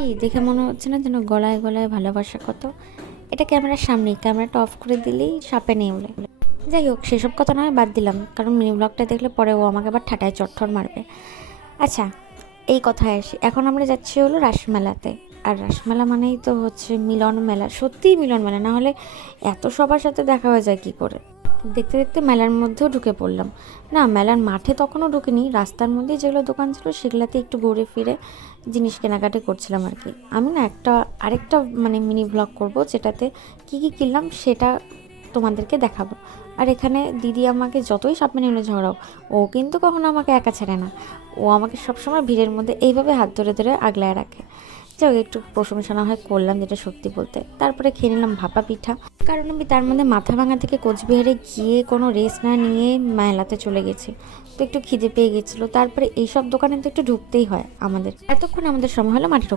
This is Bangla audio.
কি দেখে মনে হচ্ছে না যেন গলায় গলায় ভালোবাসা কত। এটা ক্যামেরার সামনেই, ক্যামেরাটা অফ করে দিলেই সাপে নেউলে। যাই হোক, সেসব কথা নয়, বাদ দিলাম, কারণ মিনি ব্লগটা দেখলে পরে ও আমাকে আবার ঠাটায় চট্টর মারবে। আচ্ছা, এই কথায় আসি, এখন আমরা যাচ্ছি হলো রাসমেলাতে। আর রাসমেলা মানেই তো হচ্ছে মিলন মেলা, সত্যিই মিলন মেলা, না হলে এত সবার সাথে দেখা হয়ে যায় কী করে। দেখতে দেখতে মেলার মধ্যেও ঢুকে পড়লাম। না, মেলার মাঠে তখনও ঢুকিনি, রাস্তার মধ্যেই যেগুলো দোকান ছিল সেগুলাতে একটু ঘুরে ফিরে জিনিস কেনাকাটি করছিলাম আর কি। আমি না আরেকটা মিনি ব্লগ করব, যেটাতে কী কী কিনলাম সেটা তোমাদেরকে দেখাবো। আর এখানে দিদি আমাকে যতই সামনে নিয়ে ঝগড়াও, ও কিন্তু কখনো আমাকে একা ছাড়ে না। ও আমাকে সবসময় ভিড়ের মধ্যে এইভাবে হাত ধরে ধরে আগলায় রাখে। যাই হোক, একটু প্রশংসা না হয় করলাম, যেটা সত্যি বলতে। তারপরে খেয়ে নিলাম ভাপা পিঠা, কারণ আমি তার মধ্যে মাথা ভাঙা থেকে কোচবিহারে গিয়ে কোনো রেস্ট না নিয়ে মেলাতে চলে গেছি, তো একটু খিদে পেয়ে গেছিলো। তারপরে এইসব দোকানে তো একটু ঢুকতেই হয় আমাদের। এতক্ষণ আমাদের সময় হলো মাটির